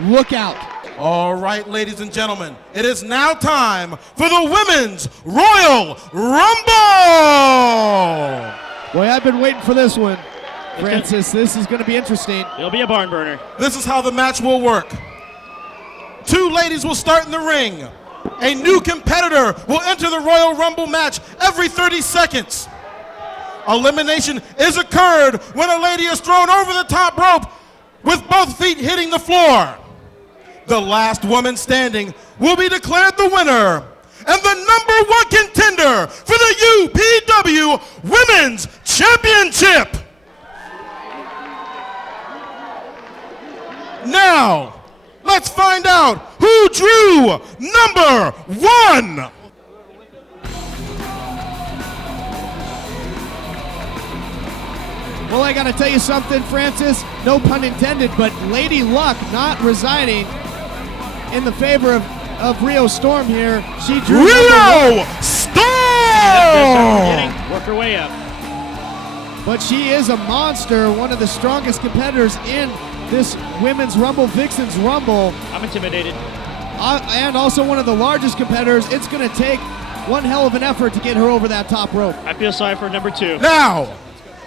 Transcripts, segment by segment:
Look out. All right, ladies and gentlemen, it is now time for the Women's Royal Rumble! Boy, I've been waiting for this one, Francis. This is going to be interesting. It'll be a barn burner. This is how the match will work. Two ladies will start in the ring. A new competitor will enter the Royal Rumble match every 30 seconds. Elimination is occurred when a lady is thrown over the top rope with both feet hitting the floor. The last woman standing will be declared the winner and the #1 contender for the UPW Women's Championship. Now, let's find out who drew #1. Well, I got to tell you something, Francis. No pun intended, but Lady Luck not resigning in the favor of Rio Storm here. She drew Rio Storm! Work her way up. But she is a monster, one of the strongest competitors in this Women's Rumble, Vixen's Rumble. I'm intimidated. And also one of the largest competitors. It's going to take one hell of an effort to get her over that top rope. I feel sorry for #2. Now,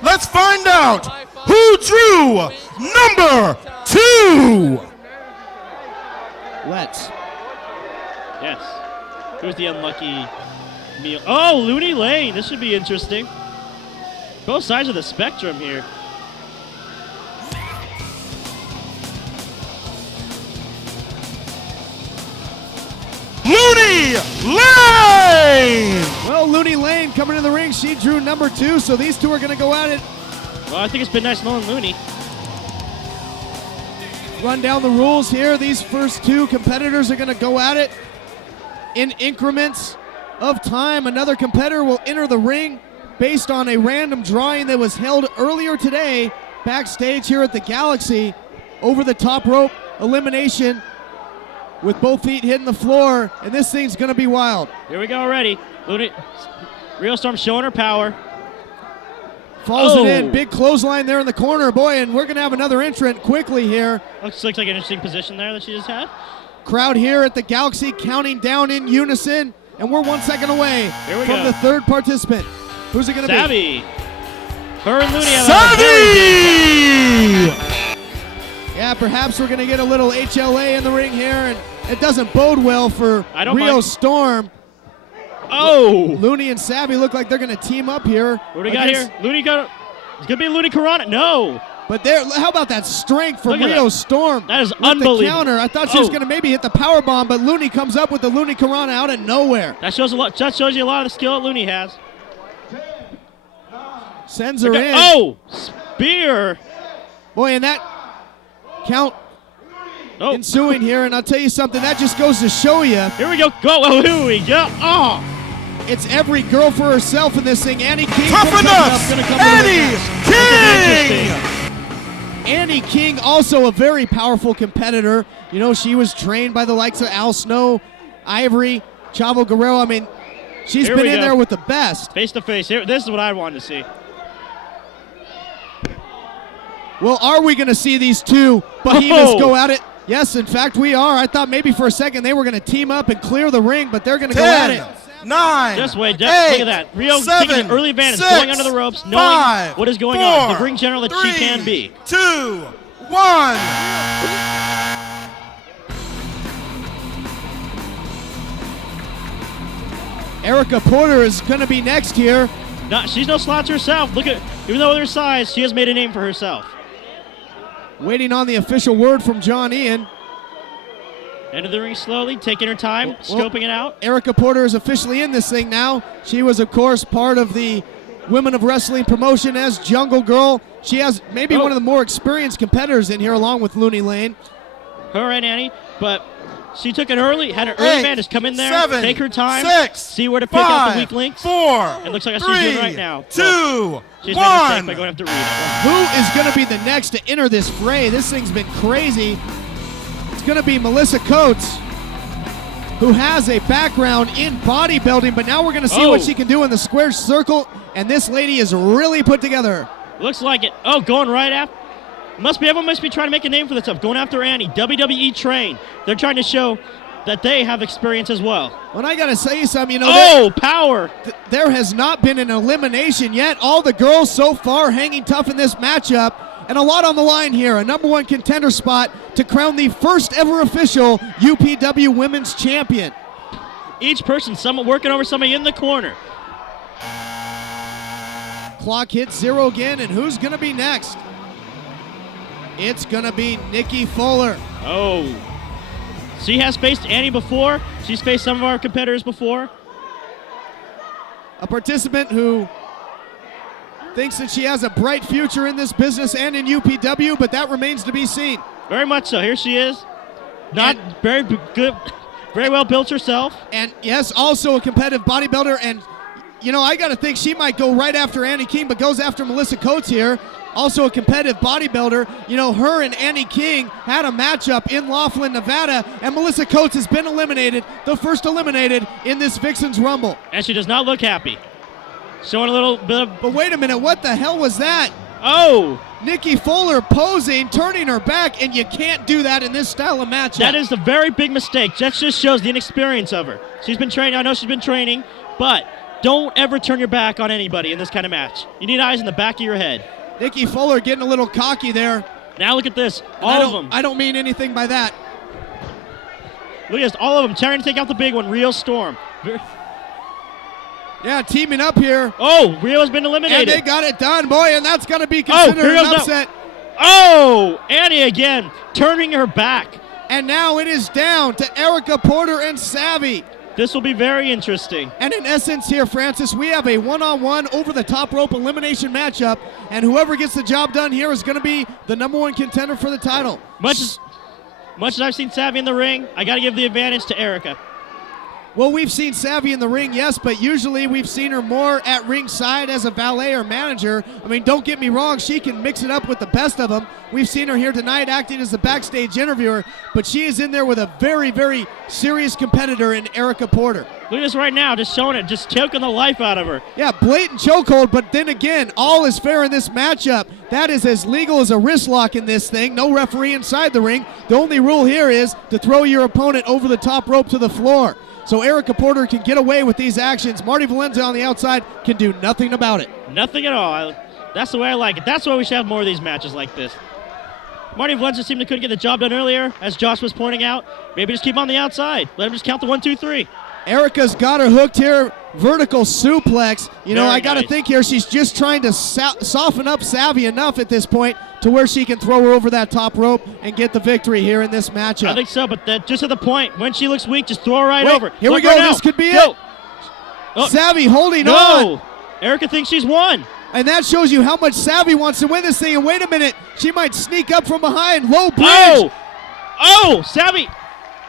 let's find out who drew #2. Let's. Yes. Who's the unlucky meal? Oh, Looney Lane. This should be interesting. Both sides of the spectrum here. Looney Lane! Well, Looney Lane coming in the ring. She drew #2, so these two are going to go at it. Well, I think it's been nice knowing Looney. Run down the rules here. These first two competitors are going to go at it in increments of time. Another competitor will enter the ring based on a random drawing that was held earlier today backstage here at the Galaxy. Over the top rope elimination with both feet hitting the floor, and this thing's going to be wild. Here we go already. Looney, Rio Storm showing her power. Falls it in. Big clothesline there in the corner. Boy, and we're going to have another entrant quickly here. Looks like an interesting position there that she just had. Crowd here at the Galaxy counting down in unison, and we're 1 second away from the third participant. Who's it going to be? Savvy. Her and Looney have Savvy! Yeah, perhaps we're going to get a little HLA in the ring here, and it doesn't bode well for Rio Storm. Oh! Looney and Savvy look like they're going to team up here. What do we got here? Looney got. It's going to be Looney Karana. No! But there, how about that strength from Rio Storm? That is with unbelievable. The counter. I thought she was going to maybe hit the power bomb, but Looney comes up with the Looney Karana out of nowhere. That shows a lot. That shows you a lot of the skill that Looney has. Sends her in. Oh! Spear! Boy, and that count ensuing here, and I'll tell you something, that just goes to show you. Here we go. Go. Here we go. Oh! It's every girl for herself in this thing. Annie King. Tough enough! Annie King! Annie King, also a very powerful competitor. You know, she was trained by the likes of Al Snow, Ivory, Chavo Guerrero. I mean, she's been in there with the best. Face to face. Here, this is what I wanted to see. Well, are we going to see these two behemoths go at it? Yes, in fact, we are. I thought maybe for a second they were going to team up and clear the ring, but they're going to go at it. 9, just wait, look 8, at that. Rio 7, taking an early advantage, 6, going under the ropes, knowing 5, what is going 4, on. The ring general that 3, she can be. 2, 1. Erica Porter is going to be next here. She's no slouch herself. Look at, even though with her size, she has made a name for herself. Waiting on the official word from John Ian. Into the ring slowly, taking her time, scoping it out. Erica Porter is officially in this thing now. She was, of course, part of the Women of Wrestling promotion as Jungle Girl. She has maybe one of the more experienced competitors in here, along with Looney Lane. Her and Annie, but she took an early, had an early advantage. Come in there, 7, take her time, 6, see where to pick 5, out the weak links. 4, it looks like 3, she's doing right now. 2, she's 1. made a mistake by going after Rita. Who is going to be the next to enter this fray? This thing's been crazy. It's going to be Melissa Coates, who has a background in bodybuilding, but now we're going to see what she can do in the square circle, and this lady is really put together. Looks like it. Oh, going right after. Everyone must be trying to make a name for themselves. Going after Annie, WWE trained. They're trying to show that they have experience as well. Well, I got to say something, Power. There has not been an elimination yet. All the girls so far hanging tough in this matchup, and a lot on the line here. A number one contender spot to crown the first ever official UPW Women's Champion. Each person, someone working over somebody in the corner. Clock hits 0 again, and who's going to be next? It's going to be Nikki Fuller. Oh. She has faced Annie before. She's faced some of our competitors before. A participant who thinks that she has a bright future in this business and in UPW, but that remains to be seen. Very much so. Here she is. Not very good, very well built herself. And yes, also a competitive bodybuilder. And, I got to think she might go right after Annie King, but goes after Melissa Coates here. Also a competitive bodybuilder. Her and Annie King had a matchup in Laughlin, Nevada, and Melissa Coates has been eliminated, the first eliminated in this Vixens Rumble. And she does not look happy. Showing a little bit of... But wait a minute, what the hell was that? Oh! Nikki Fuller posing, turning her back, and you can't do that in this style of matchup. That is a very big mistake. That just shows the inexperience of her. She's been training. I know she's been training, but don't ever turn your back on anybody in this kind of match. You need eyes in the back of your head. Nikki Fuller getting a little cocky there. Now look at this. All of them. I don't mean anything by that. Look at this. All of them trying to take out the big one, Rio Storm. Yeah, teaming up here. Oh, Rio has been eliminated. And they got it done, boy, and that's going to be considered an upset. Oh, Annie again, turning her back. And now it is down to Erica Porter and Savvy. This will be very interesting. And in essence here, Francis, we have a one-on-one over-the-top rope elimination matchup, and whoever gets the job done here is going to be the number one contender for the title. Much as I've seen Savvy in the ring, I got to give the advantage to Erica. Well, we've seen Savvy in the ring, yes, but usually we've seen her more at ringside as a valet or manager. I mean, don't get me wrong, she can mix it up with the best of them. We've seen her here tonight acting as the backstage interviewer, but she is in there with a very, very serious competitor in Erica Porter. Look at this right now, just showing it, just choking the life out of her. Yeah, blatant chokehold, but then again, all is fair in this matchup. That is as legal as a wrist lock in this thing. No referee inside the ring. The only rule here is to throw your opponent over the top rope to the floor. So Erica Porter can get away with these actions. Marty Valenza on the outside can do nothing about it. Nothing at all. That's the way I like it. That's why we should have more of these matches like this. Marty Valenza seemed to couldn't get the job done earlier, as Josh was pointing out. Maybe just keep him on the outside. Let him just count the 1, 2, 3. Erica's got her hooked here. Vertical suplex. I got to nice. think here she's just trying to soften up Savvy enough at this point to where she can throw her over that top rope and get the victory here in this matchup. I think so, but just at the point, when she looks weak, just throw her right over. Here we go. Right now. This could be Go. it. Oh. Savvy holding No. on. Erica thinks she's won. And that shows you how much Savvy wants to win this thing. And wait a minute, she might sneak up from behind. Low bridge. Oh, Savvy.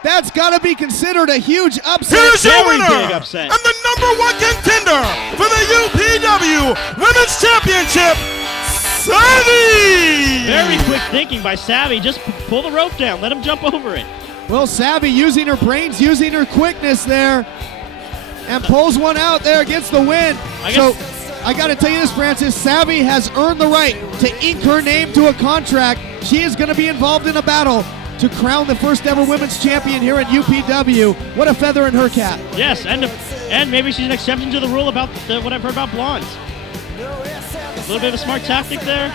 That's got to be considered a huge upset. Here's your Very winner big upset. and the number one contender for the UPW Women's Championship, Savvy! Very quick thinking by Savvy. Just pull the rope down. Let him jump over it. Well, Savvy using her brains, using her quickness there, and pulls one out there, gets the win. I got to tell you this, Francis. Savvy has earned the right to ink her name to a contract. She is going to be involved in a battle to crown the first ever women's champion here at UPW. What a feather in her cap. Yes, and maybe she's an exception to the rule about what I've heard about blondes. A little bit of a smart tactic there.